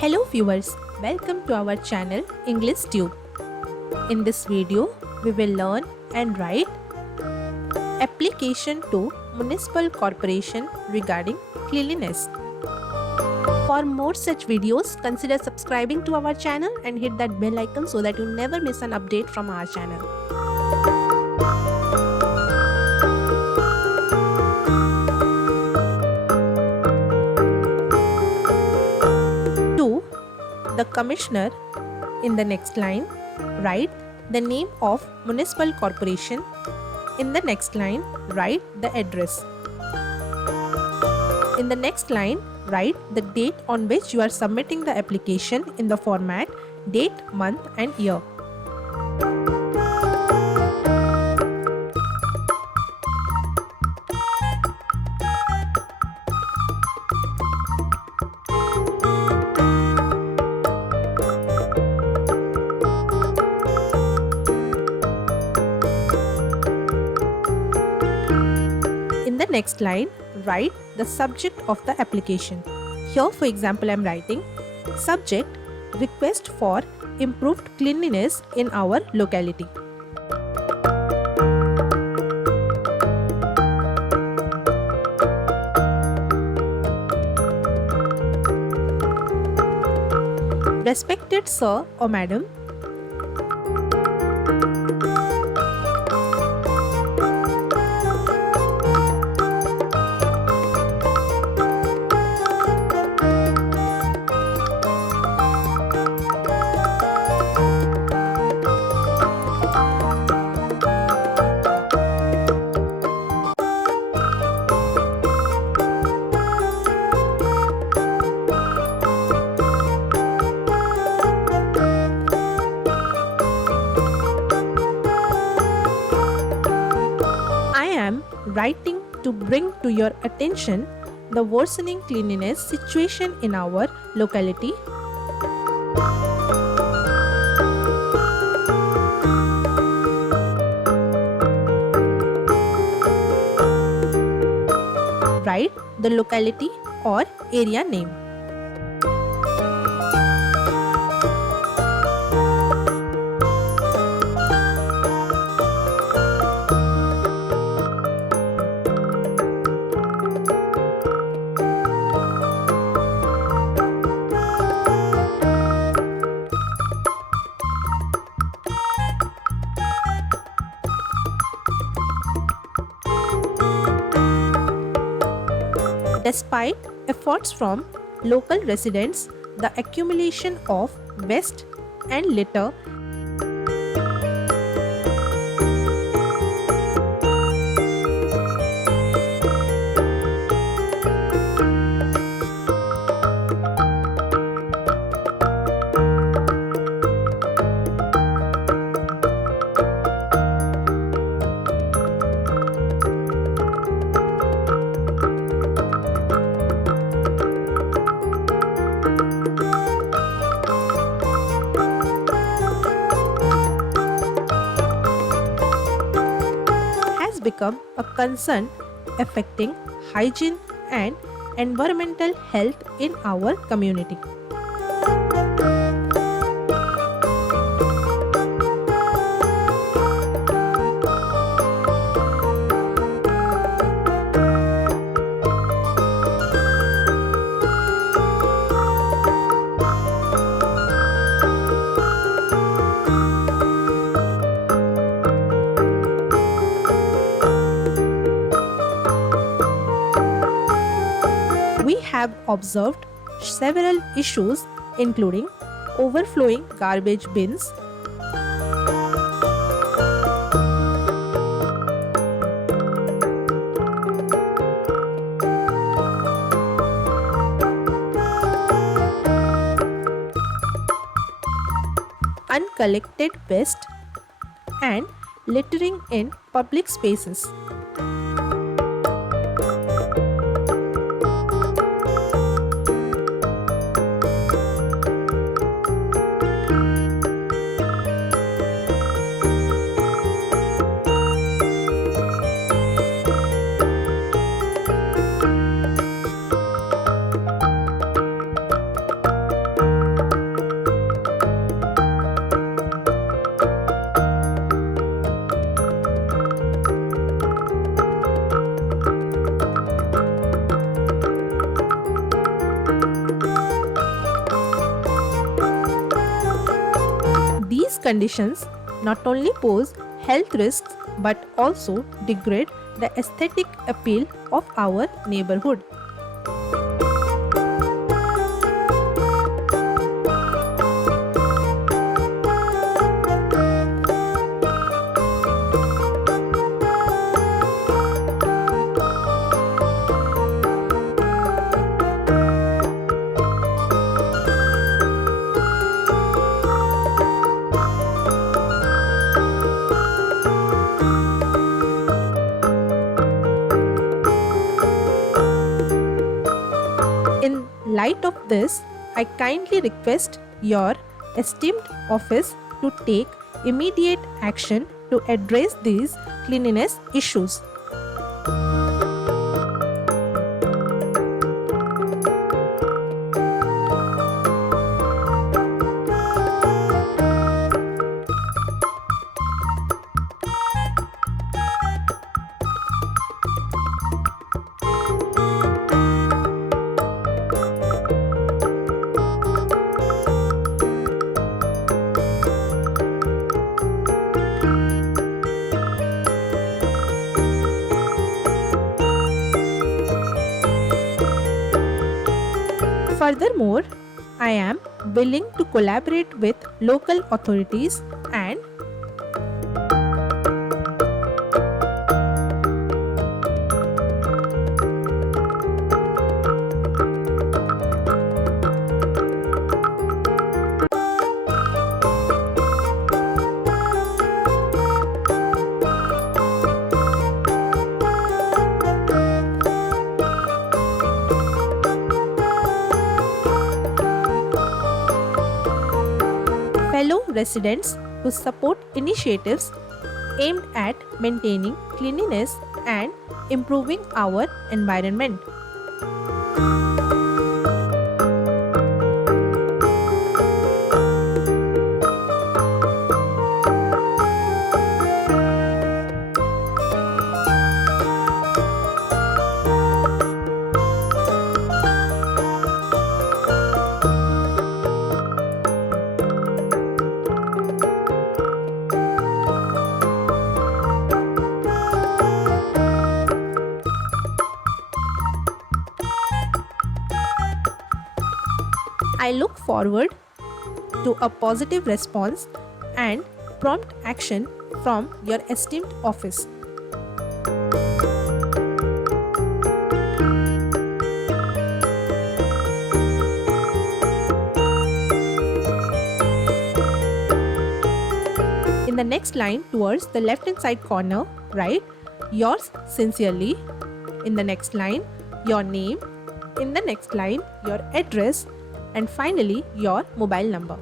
Hello viewers, welcome to our channel English Tube. In this video, we will learn and write application to municipal corporation regarding cleanliness. For more such videos, consider subscribing to our channel and hit that bell icon so that you never miss an update from our channel. The commissioner. In the next line, write the name of municipal corporation. In the next line, write the address. In the next line, write the date on which you are submitting the application in the format date, month and year. In the next line, write the subject of the application. Here, for example, I am writing subject request for improved cleanliness in our locality. Respected sir or madam, writing to bring to your attention the worsening cleanliness situation in our locality. Write the locality or area name. Despite efforts from local residents, the accumulation of waste and litter become a concern affecting hygiene and environmental health in our community. We have observed several issues including overflowing garbage bins, uncollected waste and littering in public spaces. These conditions not only pose health risks but also degrade the aesthetic appeal of our neighborhood. In light of this, I kindly request your esteemed office to take immediate action to address these cleanliness issues. Furthermore, I am willing to collaborate with local authorities and fellow residents to support initiatives aimed at maintaining cleanliness and improving our environment. I look forward to a positive response and prompt action from your esteemed office. In the next line towards the left hand side corner, write yours sincerely. In the next line, your name. In the next line, your address. And finally, your mobile number.